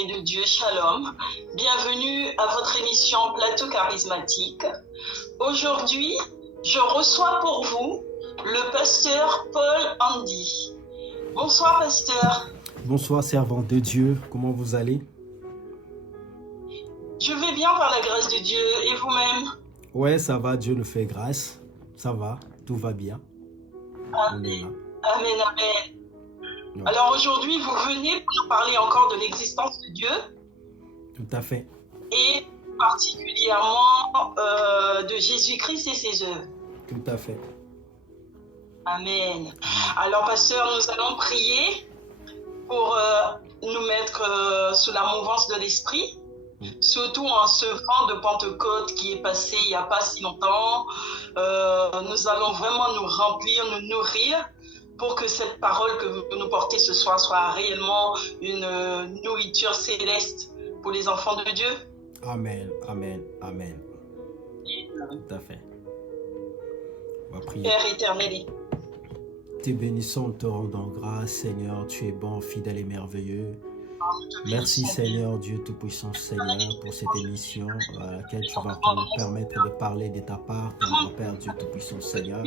bien-aimés de Dieu, Shalom. Bienvenue à votre émission Plateau Charismatique. Aujourd'hui, je reçois pour vous le pasteur Paul Andy. Bonsoir, pasteur. Bonsoir, servant de Dieu. Comment vous allez? Je vais bien par la grâce de Dieu. Et vous-même? Ouais, ça va. Dieu nous fait grâce. Ça va. Tout va bien. On est là. Amen, amen. Ouais. Alors aujourd'hui, vous venez pour nous parler encore de l'existence de Dieu Tout à fait. et particulièrement de Jésus-Christ et ses œuvres. Tout à fait. Amen. Alors, pasteur, nous allons prier pour nous mettre sous la mouvance de l'Esprit, surtout en ce vent de Pentecôte qui est passé il n'y a pas si longtemps. Nous allons vraiment nous remplir, nous nourrir pour que cette parole que vous nous portez ce soir soit réellement une nourriture céleste pour les enfants de Dieu. Amen, amen, amen. Tout à fait. On va prier. Père éternel, Te bénissons, te rendons grâce, Seigneur. Tu es bon, fidèle et merveilleux. Merci Seigneur Dieu Tout-Puissant, Seigneur, pour cette émission à laquelle tu vas nous permettre de parler de ta part, ton Père Dieu Tout-Puissant, Seigneur.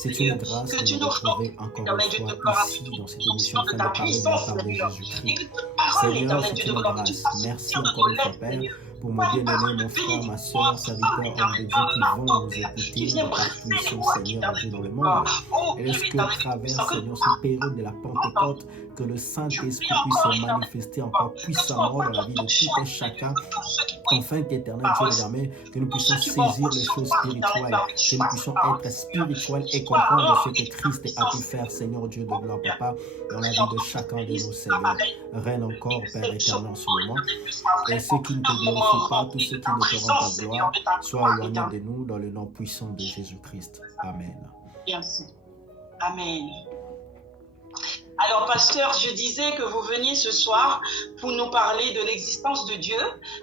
C'est une grâce de nous retrouver encore une fois ici dans cette émission afin de parler de la part de Jésus-Christ. Seigneur, c'est une grâce. Merci encore une fois, Père, pour mon bien-aimé, mon frère, ma soeur, serviteur, homme de Dieu qui vont nous écouter dans ta puissance, Seigneur, Dieu dans le monde. Et est-ce qu'au travers, Seigneur, cette période de la Pentecôte, que le Saint-Esprit puisse se manifester encore puissamment dans la vie de tout un chacun, afin qu'éternel Dieu les amis, que nous puissions saisir les choses spirituelles, que nous puissions être spirituels et comprendre ce que Christ a pu faire, Seigneur Dieu de gloire, Papa, dans la vie de chacun de nous, Seigneur. Règne encore, Père éternel, en ce moment. Et ceux qui ne te glorifient pas, tous ceux qui ne te rendent pas gloire, soient éloignés de nous dans le nom puissant de Jésus-Christ. Amen. Merci. Amen. Alors, pasteur, je disais que vous veniez ce soir pour nous parler de l'existence de Dieu,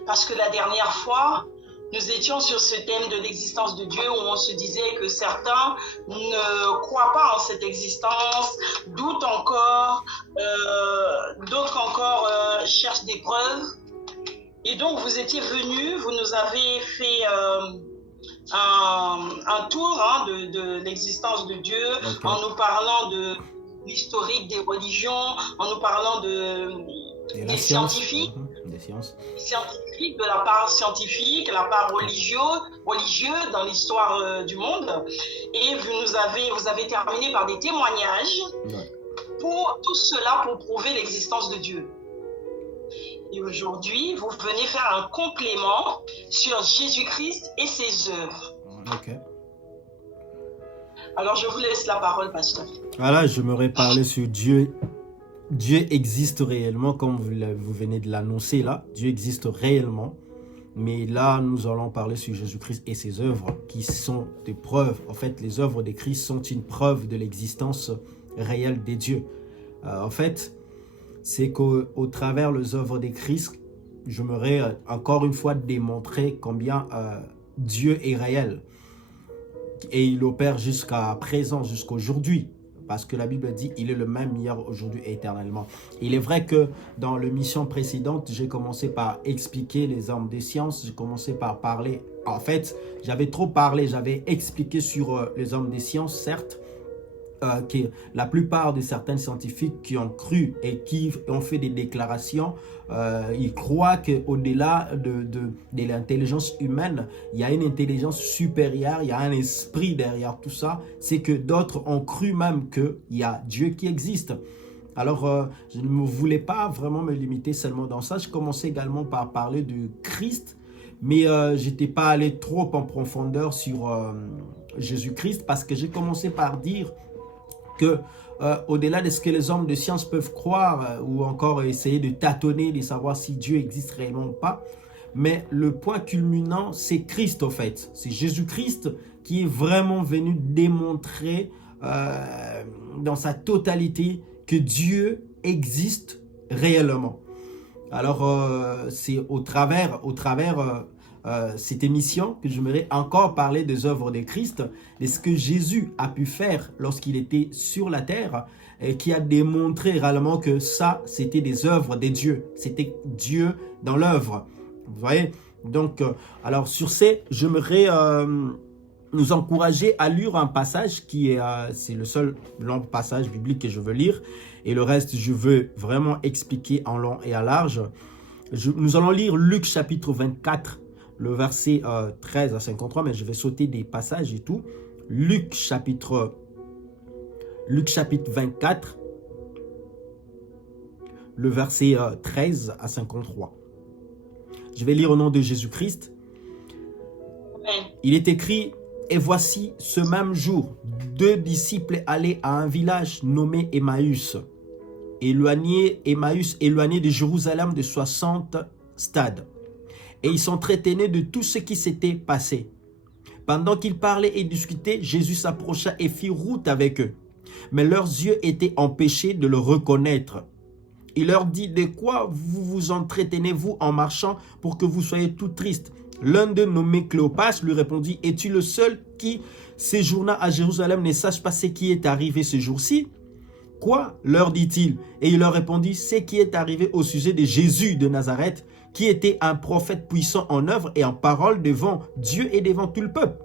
parce que la dernière fois, nous étions sur ce thème de l'existence de Dieu, où on se disait que certains ne croient pas en cette existence, doutent encore, d'autres encore cherchent des preuves. Et donc, vous étiez venus, vous nous avez fait un tour de l'existence de Dieu, okay, en nous parlant de l'historique des religions, en nous parlant des scientifiques, des sciences. Scientifiques, de la part scientifique, la part religieuse dans l'histoire du monde. Et vous avez terminé par des témoignages, ouais, pour tout cela, pour prouver l'existence de Dieu. Et aujourd'hui, vous venez faire un complément sur Jésus-Christ et ses œuvres. Ok. Alors, je vous laisse la parole, pasteur. Voilà, j'aimerais parler sur Dieu. Dieu existe réellement, comme vous venez de l'annoncer là. Dieu existe réellement. Mais là, nous allons parler sur Jésus-Christ et ses œuvres, qui sont des preuves. En fait, les œuvres de Christ sont une preuve de l'existence réelle des dieux. En fait, c'est qu'au travers des œuvres de Christ, j'aimerais encore une fois démontrer combien Dieu est réel. Et il opère jusqu'à présent, jusqu'à aujourd'hui. Parce que la Bible dit il est le même hier, aujourd'hui et éternellement. Il est vrai que dans l'émission précédente, j'ai commencé par expliquer les armes des sciences. J'ai commencé par parler. En fait, j'avais trop parlé, j'avais expliqué sur les hommes des sciences, certes. Que la plupart de certains scientifiques qui ont cru et qui ont fait des déclarations, ils croient qu'au-delà de l'intelligence humaine, il y a une intelligence supérieure, il y a un esprit derrière tout ça. C'est que d'autres ont cru même qu'il y a Dieu qui existe. Alors, je ne voulais pas vraiment me limiter seulement dans ça. Je commençais également par parler du Christ, mais je n'étais pas allé trop en profondeur sur Jésus-Christ parce que j'ai commencé par dire que au-delà de ce que les hommes de science peuvent croire ou encore essayer de tâtonner, de savoir si Dieu existe réellement ou pas, mais le point culminant, c'est Christ en fait. C'est Jésus-Christ qui est vraiment venu démontrer dans sa totalité que Dieu existe réellement. Alors, c'est au travers cette émission que j'aimerais encore parler des œuvres de Christ, de ce que Jésus a pu faire lorsqu'il était sur la terre, et qui a démontré réellement que ça, c'était des œuvres des dieux. C'était Dieu dans l'œuvre. Vous voyez? Donc, alors sur ce, j'aimerais nous encourager à lire un passage qui est, c'est le seul long passage biblique que je veux lire. Et le reste, je veux vraiment expliquer en long et à large. Nous allons lire Luc chapitre 24, le verset 13 à 53, mais je vais sauter des passages et tout. Luc chapitre 24, le verset 13 à 53. Je vais lire au nom de Jésus-Christ. Il est écrit: « Et voici, ce même jour, 2 disciples allaient à un village nommé Emmaüs, éloigné de Jérusalem de 60 stades. Et ils s'entretenaient de tout ce qui s'était passé. Pendant qu'ils parlaient et discutaient, Jésus s'approcha et fit route avec eux. Mais leurs yeux étaient empêchés de le reconnaître. Il leur dit: « De quoi vous vous entretenez-vous en marchant pour que vous soyez tout tristes ?» L'un d'eux, nommé Cléopas, lui répondit: « Es-tu le seul qui séjourna à Jérusalem ne sache pas ce qui est arrivé ce jour-ci ?» « Quoi ?» leur dit-il. Et il leur répondit: « Ce qui est arrivé au sujet de Jésus de Nazareth, qui était un prophète puissant en œuvre et en parole devant Dieu et devant tout le peuple.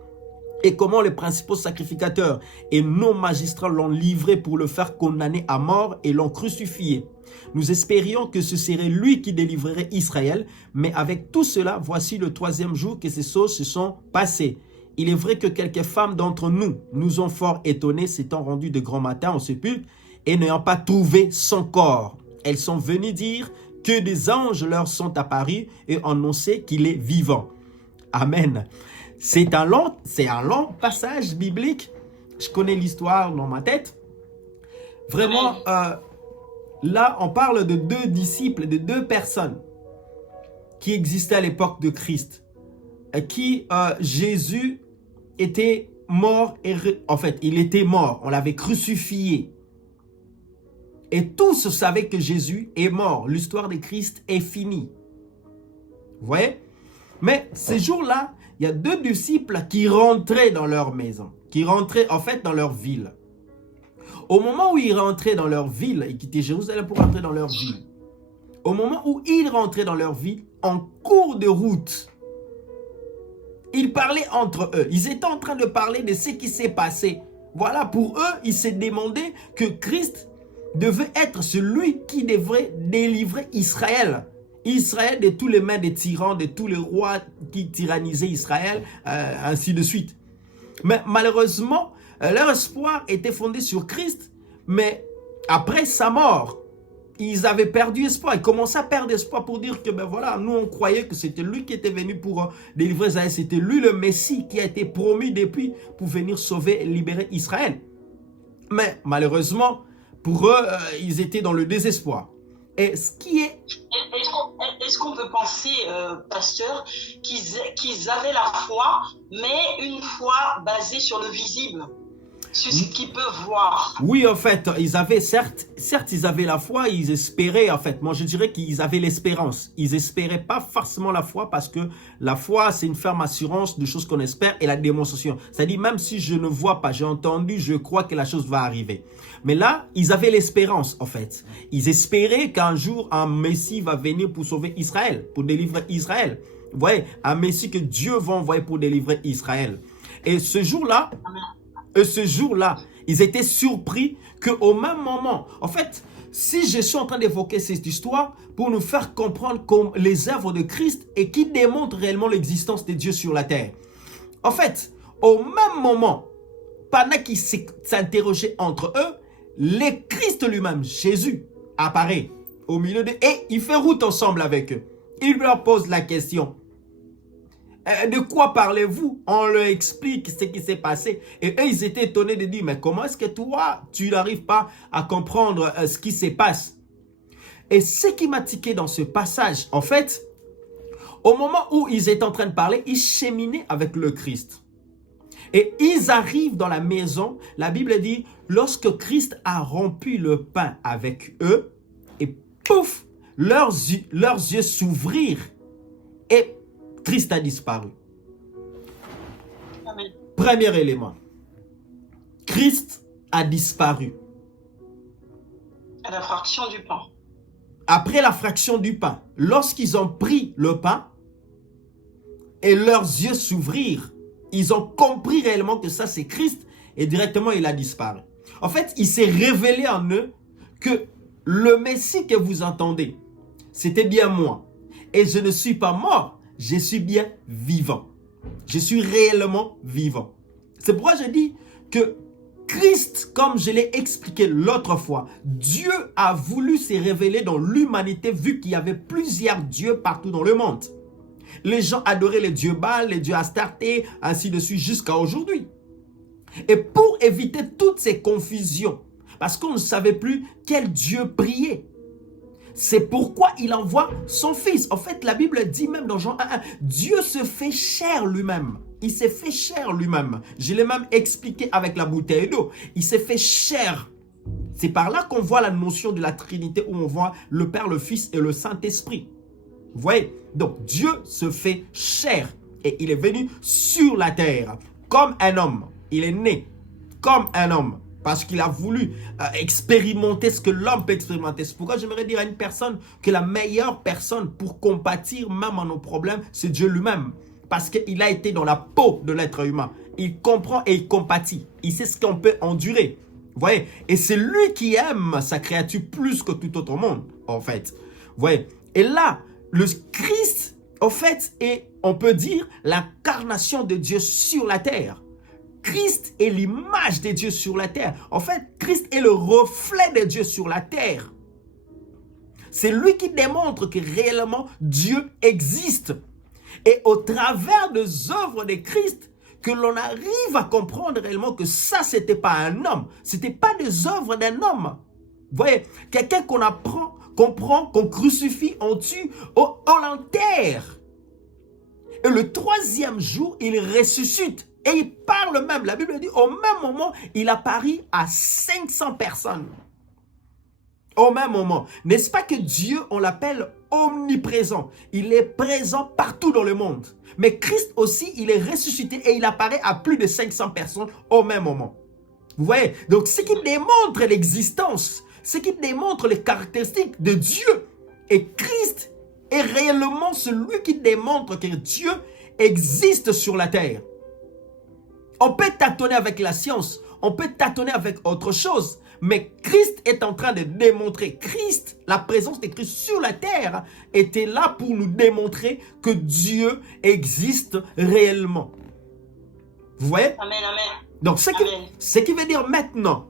Et comment les principaux sacrificateurs et nos magistrats l'ont livré pour le faire condamner à mort et l'ont crucifié. Nous espérions que ce serait lui qui délivrerait Israël, mais avec tout cela, voici le 3e jour que ces choses se sont passées. Il est vrai que quelques femmes d'entre nous nous ont fort étonnés, s'étant rendues de grand matin au sépulcre et n'ayant pas trouvé son corps. Elles sont venues dire que des anges leur sont apparus et annoncé qu'il est vivant. » Amen. C'est un long passage biblique. Je connais l'histoire dans ma tête. Vraiment, là, on parle de 2 disciples, de 2 personnes qui existaient à l'époque de Christ. Jésus était mort. En fait, il était mort. On l'avait crucifié. Et tous savaient que Jésus est mort. L'histoire de Christ est finie. Vous voyez? Mais ces jours-là, il y a 2 disciples qui rentraient dans leur maison, qui rentraient en fait dans leur ville. Au moment où ils rentraient dans leur ville, ils quittaient Jérusalem pour rentrer dans leur ville. Au moment où ils rentraient dans leur ville, en cours de route, ils parlaient entre eux. Ils étaient en train de parler de ce qui s'est passé. Voilà, pour eux, ils se demandaient que Christ devait être celui qui devrait délivrer Israël. Israël de tous les mains des tyrans, de tous les rois qui tyrannisaient Israël, ainsi de suite. Mais malheureusement, leur espoir était fondé sur Christ, mais après sa mort, ils avaient perdu espoir. Ils commençaient à perdre espoir pour dire que, ben voilà, nous on croyait que c'était lui qui était venu pour délivrer Israël. C'était lui le Messie qui a été promis depuis pour venir sauver et libérer Israël. Mais malheureusement, pour eux, ils étaient dans le désespoir. Et ce qui est... Est-ce qu'on peut penser, pasteur, qu'ils avaient la foi, mais une foi basée sur le visible, sur ce qu'ils peuvent voir? Oui, en fait, ils avaient, certes, ils avaient la foi, ils espéraient, en fait. Moi, je dirais qu'ils avaient l'espérance. Ils n'espéraient pas forcément la foi parce que la foi, c'est une ferme assurance de choses qu'on espère et la démonstration. C'est-à-dire, même si je ne vois pas, j'ai entendu, je crois que la chose va arriver. Mais là, ils avaient l'espérance, en fait. Ils espéraient qu'un jour, un Messie va venir pour sauver Israël, pour délivrer Israël. Vous voyez, un Messie que Dieu va envoyer pour délivrer Israël. Et ce jour-là, ils étaient surpris qu'au même moment, en fait, si je suis en train d'évoquer cette histoire pour nous faire comprendre comme les œuvres de Christ et qui démontrent réellement l'existence de Dieu sur la terre. En fait, au même moment, pendant qu'ils s'interrogeaient entre eux, le Christ lui-même, Jésus, apparaît au milieu d'eux et il fait route ensemble avec eux. Il leur pose la question: de quoi parlez-vous? On leur explique ce qui s'est passé. Et eux, ils étaient étonnés de dire: mais comment est-ce que toi, tu n'arrives pas à comprendre ce qui se passe? Et ce qui m'a tiqué dans ce passage, en fait, au moment où ils étaient en train de parler, ils cheminaient avec le Christ. Et ils arrivent dans la maison, la Bible dit, lorsque Christ a rompu le pain avec eux, et pouf, leurs yeux s'ouvrirent et Christ a disparu. Amen. Premier élément, Christ a disparu. À la fraction du pain. Après la fraction du pain, lorsqu'ils ont pris le pain et leurs yeux s'ouvrirent, ils ont compris réellement que ça c'est Christ et directement il a disparu. En fait, il s'est révélé en eux que le Messie que vous entendez, c'était bien moi. Et je ne suis pas mort, je suis bien vivant. Je suis réellement vivant. C'est pourquoi je dis que Christ, comme je l'ai expliqué l'autre fois, Dieu a voulu se révéler dans l'humanité vu qu'il y avait plusieurs dieux partout dans le monde. Les gens adoraient les dieux Baal, les dieux Astarté, ainsi de suite jusqu'à aujourd'hui. Et pour éviter toutes ces confusions, parce qu'on ne savait plus quel Dieu prier, c'est pourquoi il envoie son fils. En fait, la Bible dit même dans Jean 1:1, Dieu se fait chair lui-même. Il s'est fait chair lui-même. Je l'ai même expliqué avec la bouteille d'eau. Il s'est fait chair. C'est par là qu'on voit la notion de la Trinité où on voit le Père, le Fils et le Saint-Esprit. Vous voyez? Donc Dieu se fait chair et il est venu sur la terre comme un homme. Il est né comme un homme parce qu'il a voulu expérimenter ce que l'homme peut expérimenter. C'est pourquoi j'aimerais dire à une personne que la meilleure personne pour compatir même à nos problèmes, c'est Dieu lui-même. Parce qu'il a été dans la peau de l'être humain. Il comprend et il compatit. Il sait ce qu'on peut endurer. Vous voyez? Et c'est lui qui aime sa créature plus que tout autre monde, en fait. Vous voyez? Et là, le Christ, en fait, est, on peut dire, l'incarnation de Dieu sur la terre. Christ est l'image de Dieu sur la terre. En fait, Christ est le reflet de Dieu sur la terre. C'est lui qui démontre que réellement Dieu existe. Et au travers des œuvres de Christ, que l'on arrive à comprendre réellement que ça, ce n'était pas un homme. Ce n'était pas des œuvres d'un homme. Vous voyez, quelqu'un qu'on apprend, qu'on prend, qu'on crucifie, on tue, on l'enterre. Et le troisième jour, il ressuscite. Et il parle même, la Bible dit, au même moment, il apparaît à 500 personnes. Au même moment. N'est-ce pas que Dieu, on l'appelle omniprésent. Il est présent partout dans le monde. Mais Christ aussi, il est ressuscité et il apparaît à plus de 500 personnes au même moment. Vous voyez? Donc, ce qui démontre l'existence, ce qui démontre les caractéristiques de Dieu. Et Christ est réellement celui qui démontre que Dieu existe sur la terre. On peut tâtonner avec la science, on peut tâtonner avec autre chose, mais Christ est en train de démontrer, Christ, la présence de Christ sur la terre, était là pour nous démontrer que Dieu existe réellement. Vous voyez? Amen, amen. Donc, ce qui veut dire maintenant,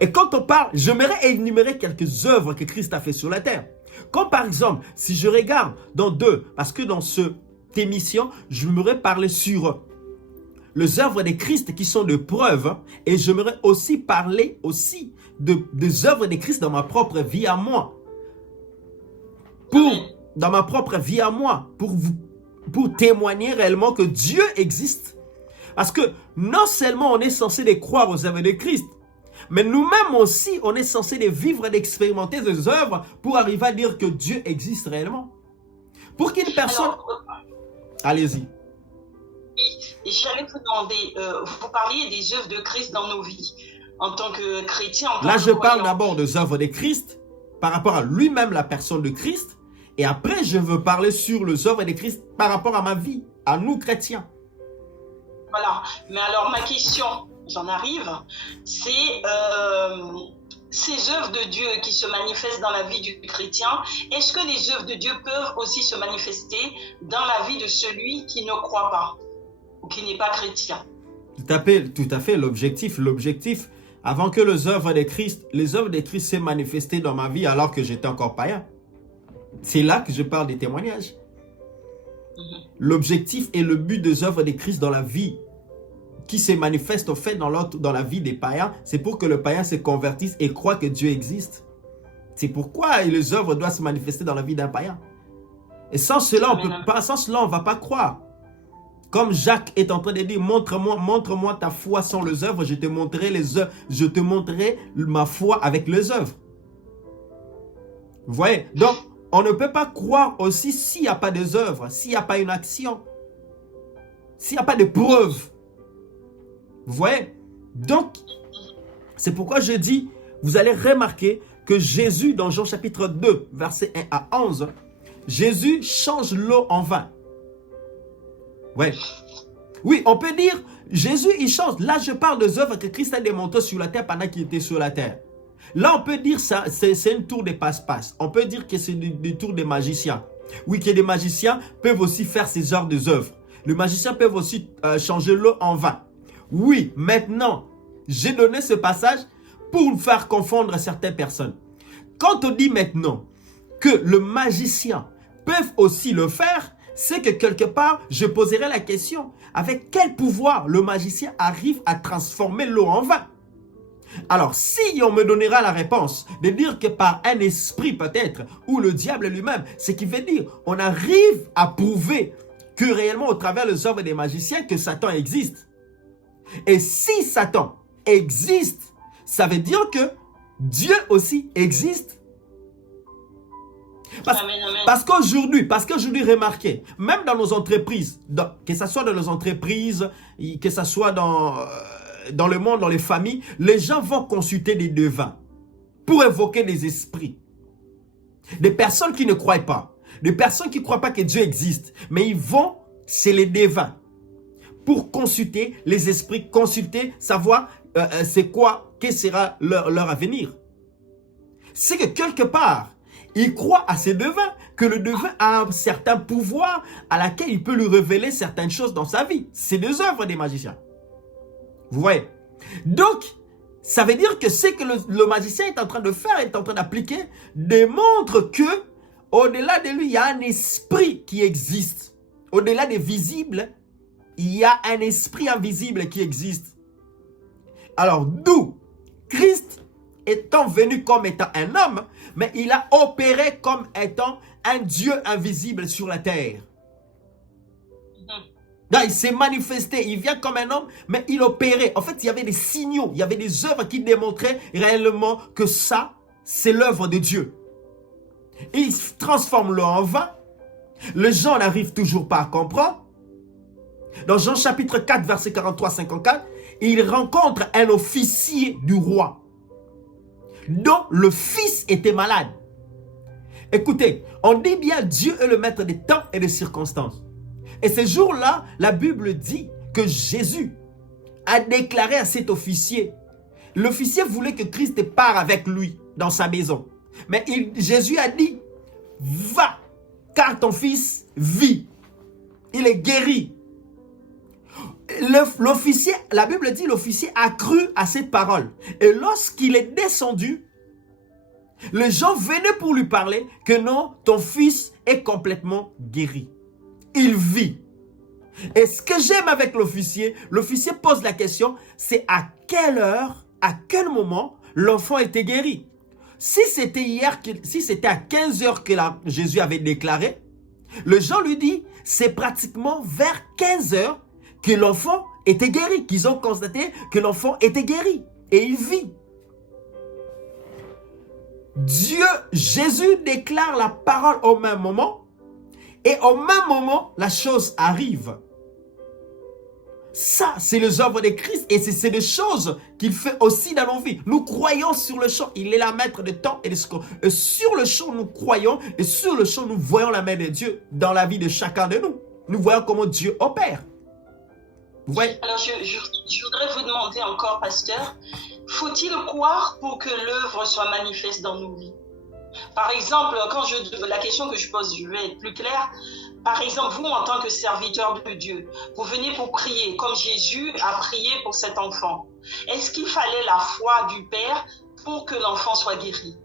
et quand on parle, j'aimerais énumérer quelques œuvres que Christ a fait sur la terre. Comme par exemple, si je regarde dans parce que dans cette émission, j'aimerais parler sur les œuvres de Christ qui sont de preuve, et j'aimerais aussi parler des œuvres de Christ dans ma propre vie à moi. Dans ma propre vie à moi, pour témoigner réellement que Dieu existe. Parce que non seulement on est censé de croire aux œuvres de Christ, mais nous-mêmes aussi, on est censé de vivre et d'expérimenter des œuvres pour arriver à dire que Dieu existe réellement. Pour qu'une personne... Allez-y. J'allais vous demander, vous parliez des œuvres de Christ dans nos vies, en tant que chrétien. Là, je parle d'abord des œuvres de Christ, par rapport à lui-même, la personne de Christ, et après, je veux parler sur les œuvres de Christ par rapport à ma vie, à nous chrétiens. Voilà, mais alors ma question, j'en arrive, c'est ces œuvres de Dieu qui se manifestent dans la vie du chrétien, est-ce que les œuvres de Dieu peuvent aussi se manifester dans la vie de celui qui ne croit pas ou qui n'est pas chrétien? Tout à fait, l'objectif, avant que les œuvres de Christ s'aient manifestées dans ma vie alors que j'étais encore païen. C'est là que je parle des témoignages. L'objectif et le but des œuvres de Christ dans la vie qui se manifeste au fait dans la vie des païens, c'est pour que le païen se convertisse et croit que Dieu existe. C'est pourquoi les œuvres doivent se manifester dans la vie d'un païen. Et sans cela, on ne va pas croire. Comme Jacques est en train de dire, montre-moi ta foi sans les œuvres, je te montrerai ma foi avec les œuvres. Vous voyez? Donc, on ne peut pas croire aussi s'il n'y a pas des œuvres, s'il n'y a pas une action, s'il n'y a pas de preuves. Vous voyez? Donc, c'est pourquoi je dis, vous allez remarquer que Jésus, dans Jean chapitre 2, verset 1 à 11, Jésus change l'eau en vin. Ouais. Oui, on peut dire, Jésus, il change. Là, je parle des œuvres que Christ a démontrées sur la terre pendant qu'il était sur la terre. Là, on peut dire ça, c'est une tour des passe-passe. On peut dire que c'est des tours des magiciens. Oui, que des magiciens peuvent aussi faire ces genres d'œuvres. Les magiciens peuvent aussi changer l'eau en vin. Oui, maintenant, j'ai donné ce passage pour faire confondre certaines personnes. Quand on dit maintenant que le magicien peuvent aussi le faire, c'est que quelque part, je poserai la question, avec quel pouvoir le magicien arrive à transformer l'eau en vin? Alors, si on me donnera la réponse de dire que par un esprit peut-être, ou le diable lui-même, ce qui veut dire, on arrive à prouver que réellement au travers des œuvres des magiciens, que Satan existe. Et si Satan existe, ça veut dire que Dieu aussi existe. Parce qu'aujourd'hui, remarquez, même dans nos entreprises, que ce soit dans nos entreprises, que ce soit dans le monde, dans les familles, les gens vont consulter des devins pour évoquer des esprits. Des personnes qui ne croient pas, des personnes qui ne croient pas que Dieu existe, mais ils vont chez les devins pour consulter les esprits, consulter, savoir c'est quoi, quel sera leur avenir. C'est que quelque part, ils croient à ces devins, que le devin a un certain pouvoir à laquelle il peut lui révéler certaines choses dans sa vie. C'est des œuvres des magiciens. Vous voyez? Donc, ça veut dire que ce que le magicien est en train de faire, est en train d'appliquer, démontre que au-delà de lui, il y a un esprit qui existe. Au-delà des visibles, il y a un esprit invisible qui existe. Alors, d'où Christ étant venu comme étant un homme, mais il a opéré comme étant un Dieu invisible sur la terre. Là, il s'est manifesté, il vient comme un homme, mais il opérait. En fait, il y avait des signaux, il y avait des œuvres qui démontraient réellement que ça, c'est l'œuvre de Dieu. Et il transforme l'eau en vin. Les gens n'arrivent toujours pas à comprendre. Dans Jean chapitre 4, verset 43-54, il rencontre un officier du roi, dont le fils était malade. Écoutez, on dit bien Dieu est le maître des temps et des circonstances. Et ce jour-là, la Bible dit que Jésus a déclaré à cet officier. L'officier voulait que Christ parte avec lui dans sa maison. Mais Jésus a dit, va, car ton fils vit. Il est guéri. L'officier, la Bible dit, l'officier a cru à cette parole. Et lorsqu'il est descendu, les gens venaient pour lui parler que non, ton fils est complètement guéri. Il vit. Et ce que j'aime avec l'officier pose la question, c'est à quelle heure, à quel moment l'enfant était guéri. Si c'était hier, si c'était à 15 heures que Jésus avait déclaré, le gens lui dit, c'est pratiquement vers 15 heures que l'enfant était guéri, qu'ils ont constaté que l'enfant était guéri et il vit. Jésus déclare la parole au même moment et au même moment, la chose arrive. Ça, c'est les œuvres de Christ et c'est des choses qu'il fait aussi dans nos vies. Nous croyons sur le champ. Il est la maître de temps et de secours. Et sur le champ, nous croyons et sur le champ, nous voyons la main de Dieu dans la vie de chacun de nous. Nous voyons comment Dieu opère. Vous voyez? Alors, je voudrais vous demander encore, pasteur, faut-il croire pour que l'œuvre soit manifeste dans nos vies? Par exemple, la question que je pose, je vais être plus claire. Par exemple, vous, en tant que serviteur de Dieu, vous venez pour prier, comme Jésus a prié pour cet enfant. Est-ce qu'il fallait la foi du Père pour que l'enfant soit guéri?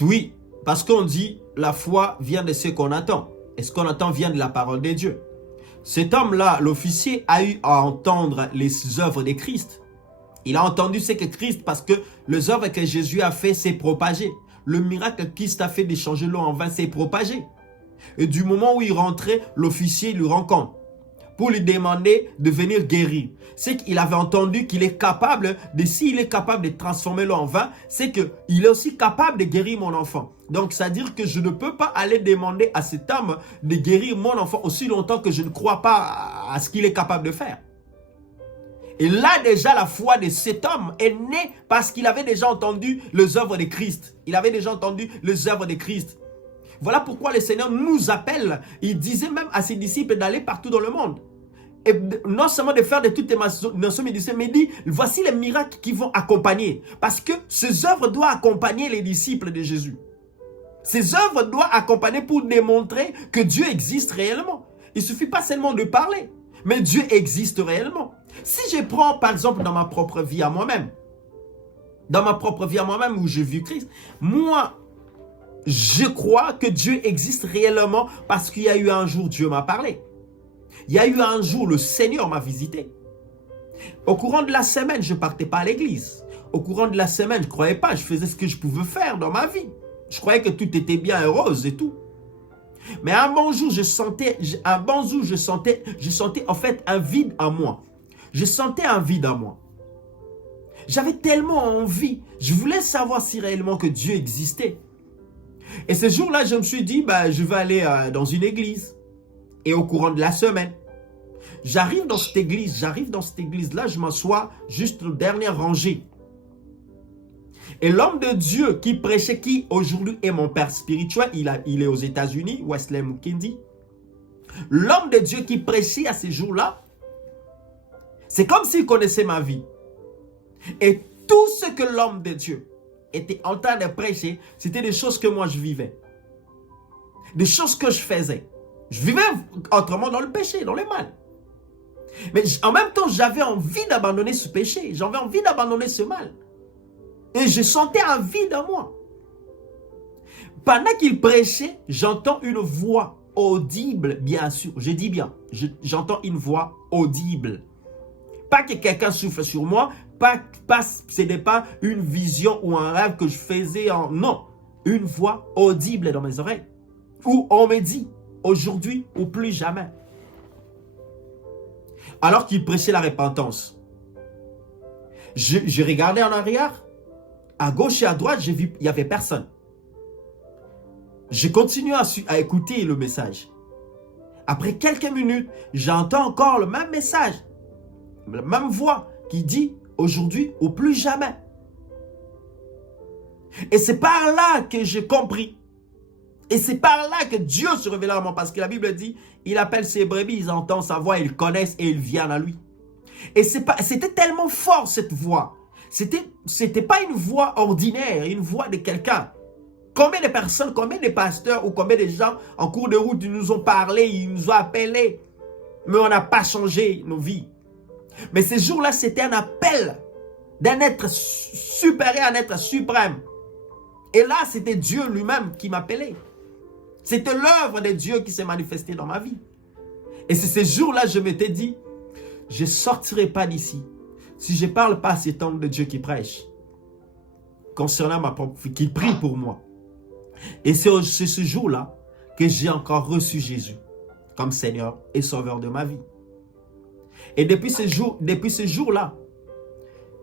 Oui, parce qu'on dit la foi vient de ce qu'on attend. Et ce qu'on attend vient de la parole de Dieu. Cet homme-là, l'officier, a eu à entendre les œuvres de Christ. Il a entendu ce que Christ, parce que les œuvres que Jésus a fait, s'est propagé. Le miracle que Christ a fait d'échanger l'eau en vin s'est propagé. Et du moment où il rentrait, l'officier lui rencontre pour lui demander de venir guérir. C'est qu'il avait entendu qu'il est capable s'il est capable de transformer l'eau en vin, c'est qu'il est aussi capable de guérir mon enfant. Donc, c'est-à-dire que je ne peux pas aller demander à cet homme de guérir mon enfant aussi longtemps que je ne crois pas à ce qu'il est capable de faire. Et là déjà, la foi de cet homme est née parce qu'il avait déjà entendu les œuvres de Christ. Il avait déjà entendu les œuvres de Christ. Voilà pourquoi le Seigneur nous appelle. Il disait même à ses disciples d'aller partout dans le monde. Et non seulement de faire de toutes les nations, mais il dit, voici les miracles qui vont accompagner. Parce que ces œuvres doivent accompagner les disciples de Jésus. Ces œuvres doivent accompagner pour démontrer que Dieu existe réellement. Il ne suffit pas seulement de parler, mais Dieu existe réellement. Si je prends par exemple dans ma propre vie à moi-même, où j'ai vu Christ, moi, je crois que Dieu existe réellement parce qu'il y a eu un jour, Dieu m'a parlé. Il y a eu un jour, le Seigneur m'a visité. Au courant de la semaine, je ne partais pas à l'église. Au courant de la semaine, je ne croyais pas, je faisais ce que je pouvais faire dans ma vie. Je croyais que tout était bien et rose et tout. Mais un bon jour, je sentais en fait un vide en moi. Je sentais un vide en moi. J'avais tellement envie. Je voulais savoir si réellement que Dieu existait. Et ce jour-là, je me suis dit, je vais aller dans une église. Et au courant de la semaine, j'arrive dans cette église-là, je m'assois juste dans la dernière rangée. Et l'homme de Dieu qui prêchait, qui aujourd'hui est mon père spirituel, il est aux États-Unis, Wesley McKinney. L'homme de Dieu qui prêchait à ces jours-là, c'est comme s'il connaissait ma vie. Et tout ce que l'homme de Dieu était en train de prêcher, c'était des choses que moi je vivais. Des choses que je faisais. Je vivais autrement dans le péché, dans le mal. Mais en même temps, j'avais envie d'abandonner ce péché. J'avais envie d'abandonner ce mal. Et je sentais un vide en moi. Pendant qu'il prêchait, j'entends une voix audible, bien sûr. Je dis bien, j'entends une voix audible. Pas que quelqu'un souffle sur moi, ce n'est pas une vision ou un rêve que je faisais. Non, une voix audible dans mes oreilles. Où on me dit, aujourd'hui ou plus jamais. Alors qu'il prêchait la repentance. Je regardais en arrière. À gauche et à droite, j'ai vu, il n'y avait personne. Je continue à écouter le message. Après quelques minutes, j'entends encore le même message. La même voix qui dit aujourd'hui ou plus jamais. Et c'est par là que j'ai compris. Et c'est par là que Dieu se révèle à moi. Parce que la Bible dit, il appelle ses brebis, ils entendent sa voix, ils le connaissent et ils viennent à lui. Et c'était tellement fort cette voix. C'était pas une voix ordinaire, une voix de quelqu'un. Combien de personnes, combien de pasteurs ou combien de gens en cours de route ils nous ont parlé, ils nous ont appelés. Mais on n'a pas changé nos vies. Mais ce jour-là, c'était un appel d'un être supérieur, un être suprême. Et là, c'était Dieu lui-même qui m'appelait. C'était l'œuvre de Dieu qui s'est manifestée dans ma vie. Et c'est ce jour-là, je m'étais dit, je ne sortirai pas d'ici si je ne parle pas à cet homme de Dieu qui prêche concernant ma propre vie, qui prie pour moi. Et c'est ce jour-là que j'ai encore reçu Jésus comme Seigneur et Sauveur de ma vie. Et depuis ce jour-là,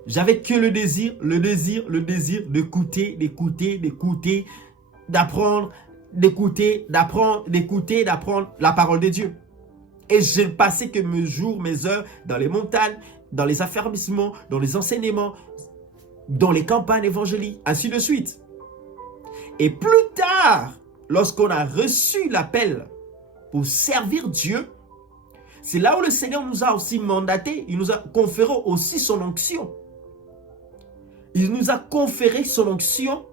j'avais que le désir d'écouter, d'apprendre la parole de Dieu. Et je ne passais que mes jours, mes heures dans les montagnes, dans les affermissements, dans les enseignements, dans les campagnes évangéliques, ainsi de suite. Et plus tard, lorsqu'on a reçu l'appel pour servir Dieu, c'est là où le Seigneur nous a aussi mandaté, il nous a conféré aussi son onction. Il nous a conféré son onction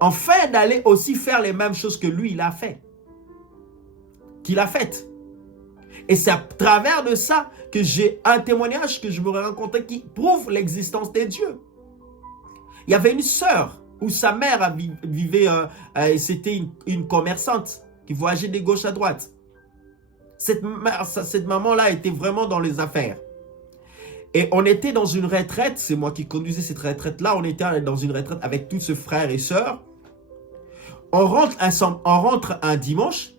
afin d'aller aussi faire les mêmes choses que lui, il a fait. Qu'il a faites. Et c'est à travers de ça que j'ai un témoignage que je me rencontré qui prouve l'existence de Dieu. Il y avait une sœur où sa mère vivait, c'était une commerçante qui voyageait de gauche à droite. Cette maman-là était vraiment dans les affaires. Et on était dans une retraite, c'est moi qui conduisais cette retraite-là, on était dans une retraite avec tous ses frères et sœurs. On rentre un dimanche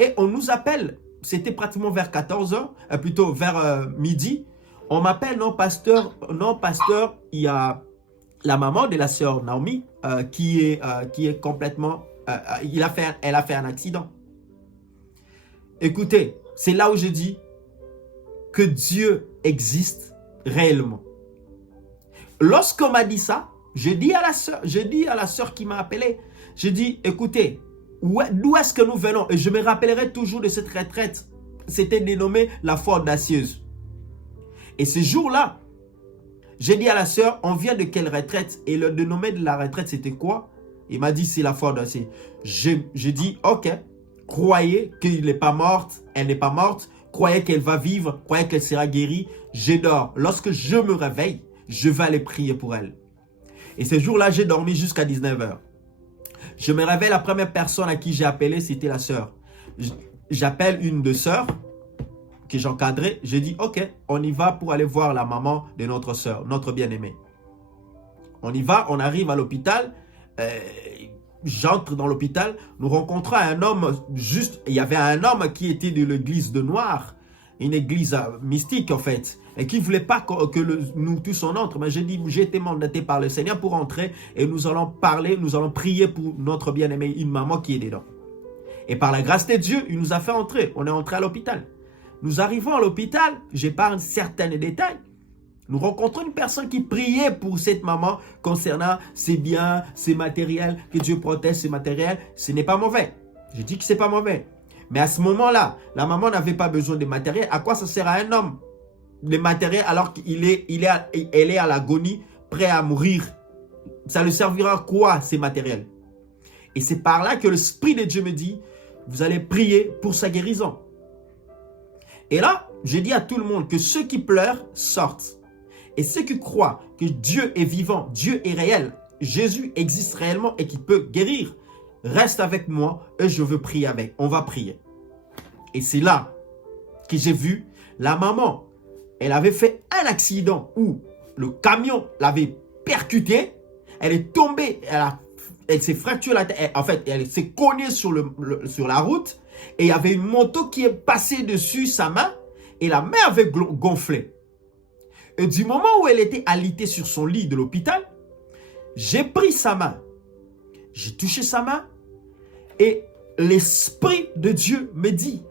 et on nous appelle. C'était pratiquement vers 14h, plutôt vers midi. On m'appelle, non pasteur, il y a la maman de la sœur Naomi qui est complètement, elle a fait un accident. Écoutez, c'est là où je dis que Dieu existe réellement. Lorsqu'on m'a dit ça, je dis à la sœur qui m'a appelé, je dis, écoutez, d'où est-ce que nous venons? Et je me rappellerai toujours de cette retraite. C'était dénommé la foi audacieuse. Et ce jour-là, j'ai dit à la sœur, on vient de quelle retraite? Et le dénommé de la retraite, c'était quoi? Il m'a dit, c'est la foi audacieuse. J'ai dit, ok, croyez qu'elle n'est pas morte, elle n'est pas morte, croyez qu'elle va vivre, croyez qu'elle sera guérie. Je dors. Lorsque je me réveille, je vais aller prier pour elle. Et ce jour-là, j'ai dormi jusqu'à 19 h. Je me réveille, la première personne à qui j'ai appelé, c'était la sœur. J'appelle une de sœurs que j'encadrais. Je dis, ok, on y va pour aller voir la maman de notre sœur, notre bien-aimée. On y va, on arrive à l'hôpital. J'entre dans l'hôpital. Nous rencontrons un homme, il y avait un homme qui était de l'église de Noir, une église mystique en fait, et qui ne voulait pas que nous tous on entre. Mais j'ai dit, j'ai été mandaté par le Seigneur pour entrer et nous allons parler, nous allons prier pour notre bien-aimée, une maman qui est dedans. Et par la grâce de Dieu, il nous a fait entrer. On est entré à l'hôpital. Nous arrivons à l'hôpital, j'épargne certains détails. Nous rencontrons une personne qui priait pour cette maman concernant ses biens, ses matériels, que Dieu protège ses matériels. Ce n'est pas mauvais. Je dis que ce n'est pas mauvais. Mais à ce moment-là, la maman n'avait pas besoin de matériel. À quoi ça sert à un homme? Le matériel alors qu'elle est à l'agonie, prêt à mourir. Ça lui servira à quoi ces matériels? Et c'est par là que l'Esprit de Dieu me dit, vous allez prier pour sa guérison. Et là, je dis à tout le monde que ceux qui pleurent sortent. Et ceux qui croient que Dieu est vivant, Dieu est réel, Jésus existe réellement et qu'il peut guérir, reste avec moi et je veux prier avec. On va prier. Et c'est là que j'ai vu la maman. Elle avait fait un accident où le camion l'avait percutée. Elle est tombée, elle s'est fracturée la tête. En fait, elle s'est cognée sur la route. Et il y avait une moto qui est passée dessus sa main. Et la main avait gonflé. Et du moment où elle était alitée sur son lit de l'hôpital, j'ai pris sa main. J'ai touché sa main. Et l'Esprit de Dieu me dit,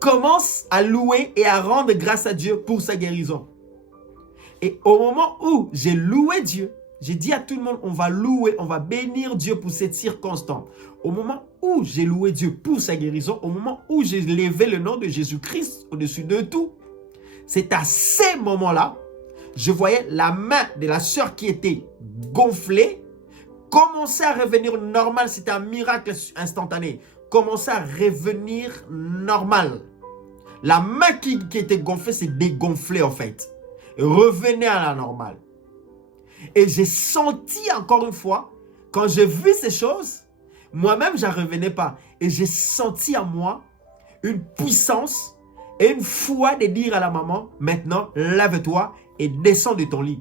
commence à louer et à rendre grâce à Dieu pour sa guérison. Et au moment où j'ai loué Dieu, j'ai dit à tout le monde, on va louer, on va bénir Dieu pour cette circonstance. Au moment où j'ai loué Dieu pour sa guérison, au moment où j'ai levé le nom de Jésus-Christ au-dessus de tout, c'est à ces moments-là, je voyais la main de la sœur qui était gonflée commencer à revenir normal. C'était un miracle instantané. Commencer à revenir normal. La main qui était gonflée s'est dégonflée en fait. Et revenait à la normale. Et j'ai senti encore une fois, quand j'ai vu ces choses, moi-même, je ne revenais pas. Et j'ai senti en moi une puissance et une foi de dire à la maman, maintenant, lève-toi et descends de ton lit.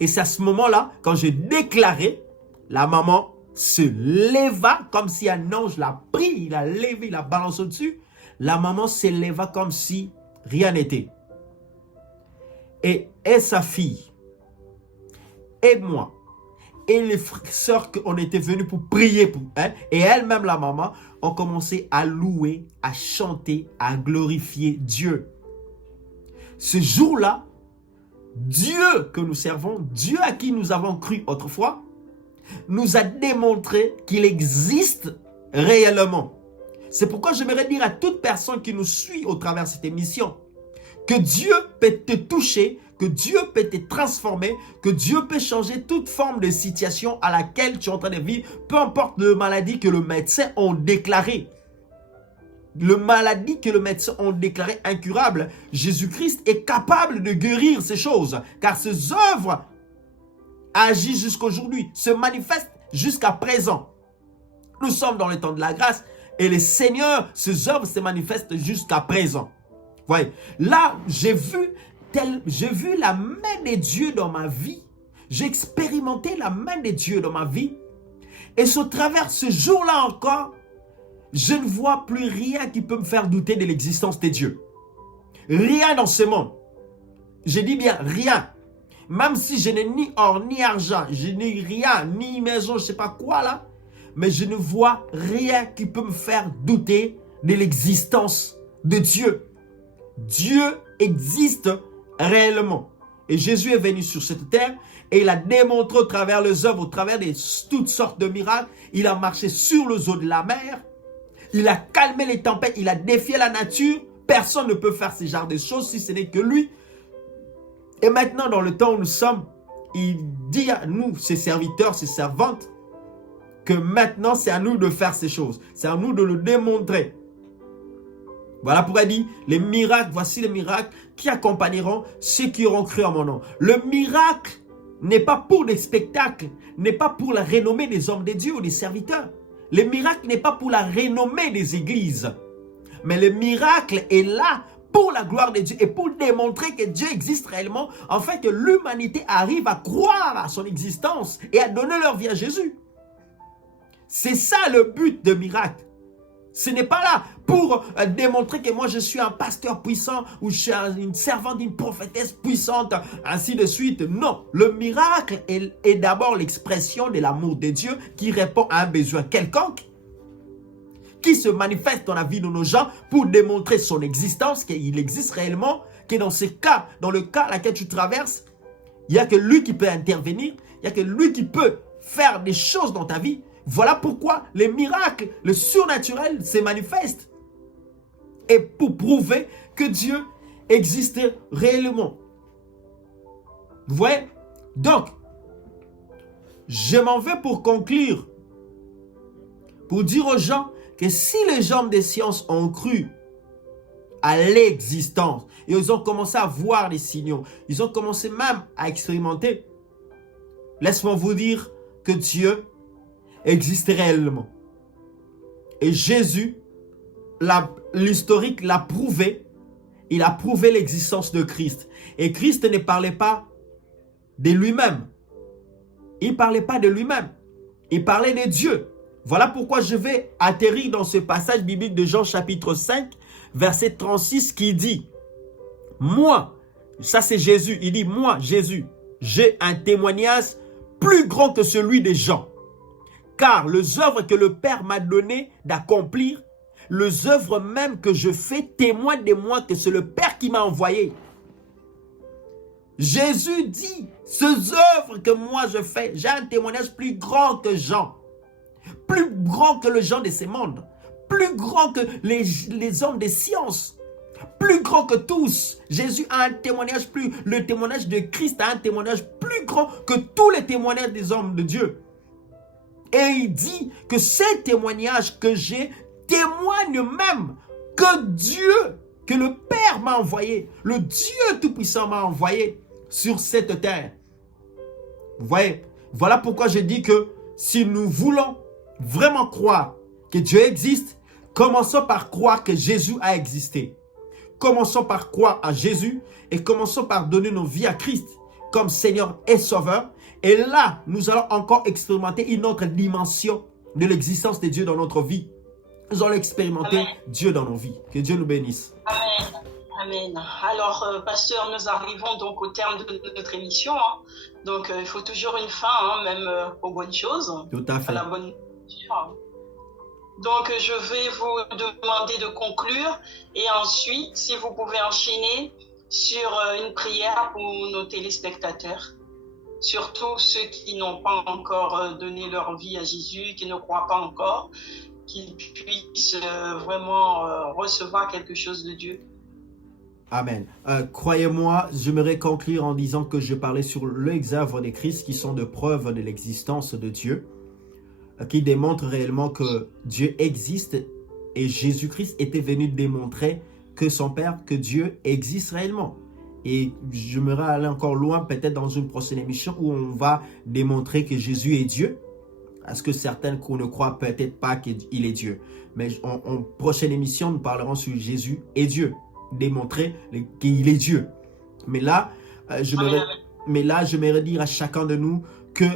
Et c'est à ce moment-là, quand j'ai déclaré, la maman se leva comme si un ange l'a pris, il a levé, il a balancé au-dessus. La maman se leva comme si rien n'était. Et sa fille, et moi, et les sœurs qu'on était venus pour prier pour elle, et elle-même la maman, ont commencé à louer, à chanter, à glorifier Dieu. Ce jour-là, Dieu que nous servons, Dieu à qui nous avons cru autrefois, nous a démontré qu'il existe réellement. C'est pourquoi j'aimerais dire à toute personne qui nous suit au travers de cette émission, que Dieu peut te toucher, que Dieu peut te transformer, que Dieu peut changer toute forme de situation à laquelle tu es en train de vivre, peu importe la maladie que le médecin a déclarée. Le maladie que le médecin a déclarée incurable, Jésus-Christ est capable de guérir ces choses, car ses œuvres agissent jusqu'à aujourd'hui, se manifestent jusqu'à présent. Nous sommes dans le temps de la grâce et le Seigneur, ses œuvres se manifestent jusqu'à présent. Voyez, là, j'ai vu la main de Dieu dans ma vie. J'ai expérimenté la main de Dieu dans ma vie. Et au travers ce jour-là encore, je ne vois plus rien qui peut me faire douter de l'existence de Dieu. Rien dans ce monde. Je dis bien rien. Même si je n'ai ni or ni argent, je n'ai rien, ni maison, je ne sais pas quoi là. Mais je ne vois rien qui peut me faire douter de l'existence de Dieu. Dieu existe réellement. Et Jésus est venu sur cette terre et il a démontré au travers les œuvres, au travers de toutes sortes de miracles. Il a marché sur les eaux de la mer. Il a calmé les tempêtes. Il a défié la nature. Personne ne peut faire ce genre de choses si ce n'est que lui. Et maintenant, dans le temps où nous sommes, il dit à nous, ses serviteurs, ses servantes, que maintenant, c'est à nous de faire ces choses. C'est à nous de le démontrer. Voilà pourquoi il dit, les miracles, voici les miracles qui accompagneront ceux qui auront cru en mon nom. Le miracle n'est pas pour des spectacles, n'est pas pour la renommée des hommes de Dieu ou des serviteurs. Le miracle n'est pas pour la renommée des églises. Mais le miracle est là pour la gloire de Dieu et pour démontrer que Dieu existe réellement, afin que l'humanité arrive à croire à son existence et à donner leur vie à Jésus. C'est ça le but de miracle. Ce n'est pas là pour démontrer que moi je suis un pasteur puissant ou je suis une servante d'une prophétesse puissante, ainsi de suite. Non, le miracle est d'abord l'expression de l'amour de Dieu qui répond à un besoin quelconque, qui se manifeste dans la vie de nos gens pour démontrer son existence, qu'il existe réellement, que dans ce cas, dans le cas laquelle tu traverses, il n'y a que lui qui peut intervenir, il n'y a que lui qui peut faire des choses dans ta vie. Voilà pourquoi les miracles, le surnaturel se manifestent. Et pour prouver que Dieu existe réellement. Vous voyez? Donc, je m'en vais pour conclure. Pour dire aux gens que si les hommes des sciences ont cru à l'existence, et ils ont commencé à voir les signaux, ils ont commencé même à expérimenter, laisse-moi vous dire que Dieu existe réellement. Et Jésus, l'historique l'a prouvé. Il a prouvé l'existence de Christ. Et Christ ne parlait pas de lui-même. Il ne parlait pas de lui-même. Il parlait de Dieu. Voilà pourquoi je vais atterrir dans ce passage biblique de Jean chapitre 5, verset 36 qui dit, moi, ça c'est Jésus, il dit, moi, Jésus, j'ai un témoignage plus grand que celui des gens. Car les œuvres que le Père m'a donné d'accomplir, les œuvres même que je fais témoignent de moi que c'est le Père qui m'a envoyé. Jésus dit, ces œuvres que moi je fais, j'ai un témoignage plus grand que Jean, plus grand que le Jean de ce monde, plus grand que les hommes des sciences, plus grand que tous. Jésus a un témoignage le témoignage de Christ a un témoignage plus grand que tous les témoignages des hommes de Dieu. Et il dit que ces témoignages que j'ai témoignent même que Dieu, que le Père m'a envoyé, le Dieu Tout-Puissant m'a envoyé sur cette terre. Vous voyez, voilà pourquoi je dis que si nous voulons vraiment croire que Dieu existe, commençons par croire que Jésus a existé. Commençons par croire à Jésus et commençons par donner nos vies à Christ comme Seigneur et Sauveur. Et là, nous allons encore expérimenter une autre dimension de l'existence de Dieu dans notre vie. Nous allons expérimenter Dieu dans nos vies. Que Dieu nous bénisse. Amen. Amen. Alors, pasteur, nous arrivons donc au terme de notre émission. Hein. Donc, il faut toujours une fin, hein, même aux bonnes choses. Tout à fait. À la bonne nourriture. Donc, je vais vous demander de conclure. Et ensuite, si vous pouvez enchaîner sur une prière pour nos téléspectateurs. Surtout ceux qui n'ont pas encore donné leur vie à Jésus, qui ne croient pas encore, qu'ils puissent vraiment recevoir quelque chose de Dieu. Amen. Croyez-moi, j'aimerais conclure en disant que je parlais sur les œuvres de Christ qui sont de preuves de l'existence de Dieu, qui démontrent réellement que Dieu existe et Jésus-Christ était venu démontrer que son Père, que Dieu existe réellement. Et j'aimerais aller encore loin, peut-être dans une prochaine émission où on va démontrer que Jésus est Dieu. Parce que certains ne croient peut-être pas qu'il est Dieu. Mais en prochaine émission, nous parlerons sur Jésus et Dieu. Démontrer qu'il est Dieu. Mais là, j'aimerais dire à chacun de nous que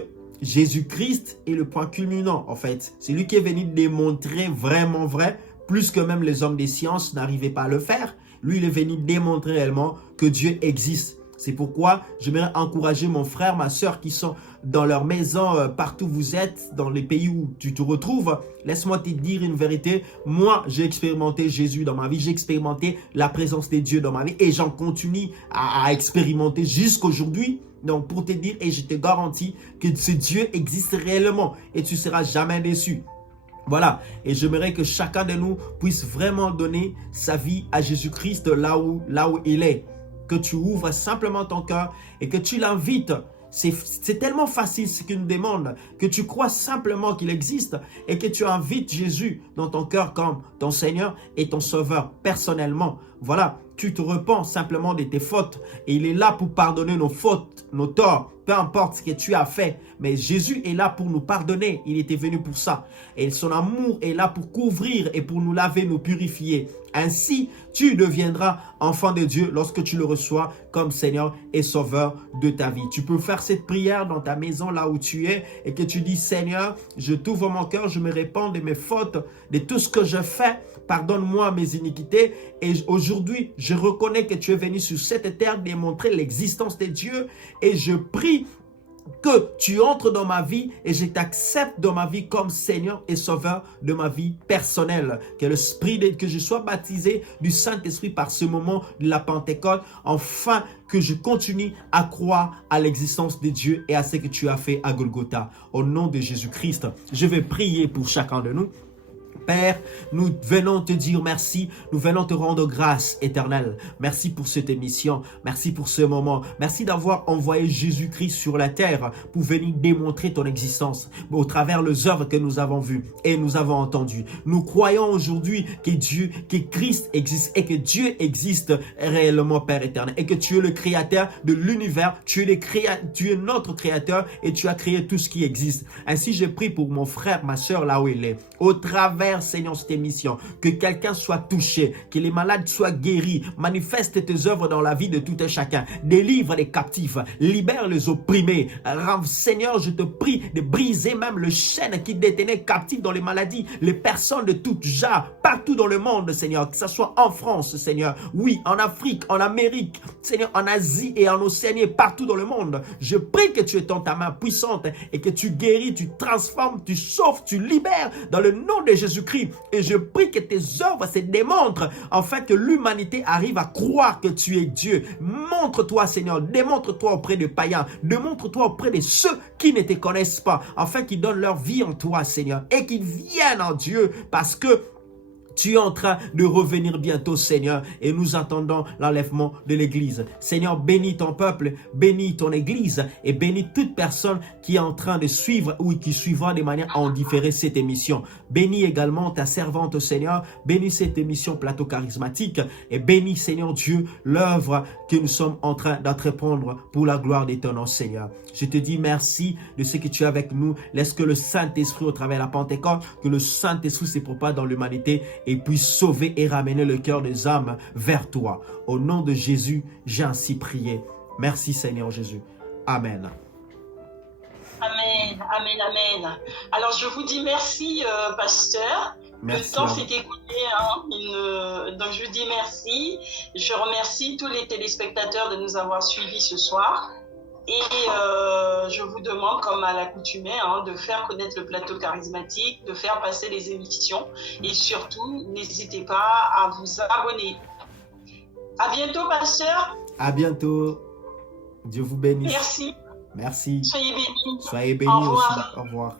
Jésus-Christ est le point culminant, en fait. C'est lui qui est venu démontrer vraiment vrai, plus que même les hommes des sciences n'arrivaient pas à le faire. Lui, il est venu démontrer réellement que Dieu existe. C'est pourquoi j'aimerais encourager mon frère, ma soeur qui sont dans leur maison, partout où vous êtes, dans les pays où tu te retrouves. Laisse-moi te dire une vérité. Moi, j'ai expérimenté Jésus dans ma vie. J'ai expérimenté la présence de Dieu dans ma vie et j'en continue à expérimenter jusqu'aujourd'hui. Donc, pour te dire, et je te garantis que ce Dieu existe réellement et tu ne seras jamais déçu. Voilà, et j'aimerais que chacun de nous puisse vraiment donner sa vie à Jésus-Christ là où il est. Que tu ouvres simplement ton cœur et que tu l'invites. C'est tellement facile ce qu'il nous demande, que tu crois simplement qu'il existe et que tu invites Jésus dans ton cœur comme ton Seigneur et ton Sauveur personnellement. Voilà, tu te repens simplement de tes fautes et il est là pour pardonner nos fautes, nos torts, peu importe ce que tu as fait. Mais Jésus est là pour nous pardonner, il était venu pour ça. Et son amour est là pour couvrir et pour nous laver, nous purifier. Ainsi, tu deviendras enfant de Dieu lorsque tu le reçois comme Seigneur et Sauveur de ta vie. Tu peux faire cette prière dans ta maison, là où tu es, et que tu dis, Seigneur, je t'ouvre mon cœur, je me répands de mes fautes, de tout ce que je fais. Pardonne-moi mes iniquités. Et aujourd'hui, je reconnais que tu es venu sur cette terre démontrer l'existence de Dieu. Et je prie que tu entres dans ma vie et je t'accepte dans ma vie comme Seigneur et Sauveur de ma vie personnelle. Que je sois baptisé du Saint-Esprit par ce moment de la Pentecôte, afin que je continue à croire à l'existence de Dieu et à ce que tu as fait à Golgotha. Au nom de Jésus-Christ, je vais prier pour chacun de nous. Père, nous venons te dire merci, nous venons te rendre grâce éternelle. Merci pour cette émission, merci pour ce moment. Merci d'avoir envoyé Jésus-Christ sur la terre pour venir démontrer ton existence au travers les œuvres que nous avons vues et nous avons entendues. Nous croyons aujourd'hui que Christ existe et que Dieu existe réellement, Père éternel, et que tu es le créateur de l'univers, tu es notre créateur et tu as créé tout ce qui existe. Ainsi, je prie pour mon frère, ma soeur, là où il est, au travers, Seigneur, cette émission, que quelqu'un soit touché, que les malades soient guéris, manifeste tes œuvres dans la vie de tout un chacun, délivre les captifs, libère les opprimés. Seigneur, je te prie de briser même le chêne qui détenait captif dans les maladies, les personnes de tout genre, partout dans le monde, Seigneur, que ce soit en France, Seigneur, oui, en Afrique, en Amérique, Seigneur, en Asie et en Océanie, partout dans le monde. Je prie que tu étends ta main puissante et que tu guéris, tu transformes, tu sauves, tu libères dans le nom de Jésus-Christ. Et je prie que tes œuvres se démontrent afin que l'humanité arrive à croire que tu es Dieu. Montre-toi, Seigneur, démontre-toi auprès des païens, démontre-toi auprès de ceux qui ne te connaissent pas, afin qu'ils donnent leur vie en toi, Seigneur, et qu'ils viennent en Dieu, parce que tu es en train de revenir bientôt, Seigneur, et nous attendons l'enlèvement de l'Église. Seigneur, bénis ton peuple, bénis ton Église et bénis toute personne qui est en train de suivre ou qui suivra de manière à en différer cette émission. Bénis également ta servante, Seigneur, bénis cette émission Plateau Charismatique et bénis, Seigneur Dieu, l'œuvre que nous sommes en train d'entreprendre pour la gloire de ton nom, Seigneur. Je te dis merci de ce que tu es avec nous. Laisse que le Saint-Esprit, au travers de la Pentecôte, que le Saint-Esprit se propage dans l'humanité et puisse sauver et ramener le cœur des âmes vers toi. Au nom de Jésus, j'ai ainsi prié. Merci Seigneur Jésus. Amen. Amen, amen, amen. Alors je vous dis merci, pasteur. Merci. Le temps s'est écoulé, hein. Donc je dis merci. Je remercie tous les téléspectateurs de nous avoir suivis ce soir. Et je vous demande, comme à l'accoutumée, hein, de faire connaître le plateau charismatique, de faire passer les émissions. Et surtout, n'hésitez pas à vous abonner. À bientôt, pasteur. À bientôt. Dieu vous bénisse. Merci. Merci. Soyez bénis. Soyez bénis aussi. Au revoir.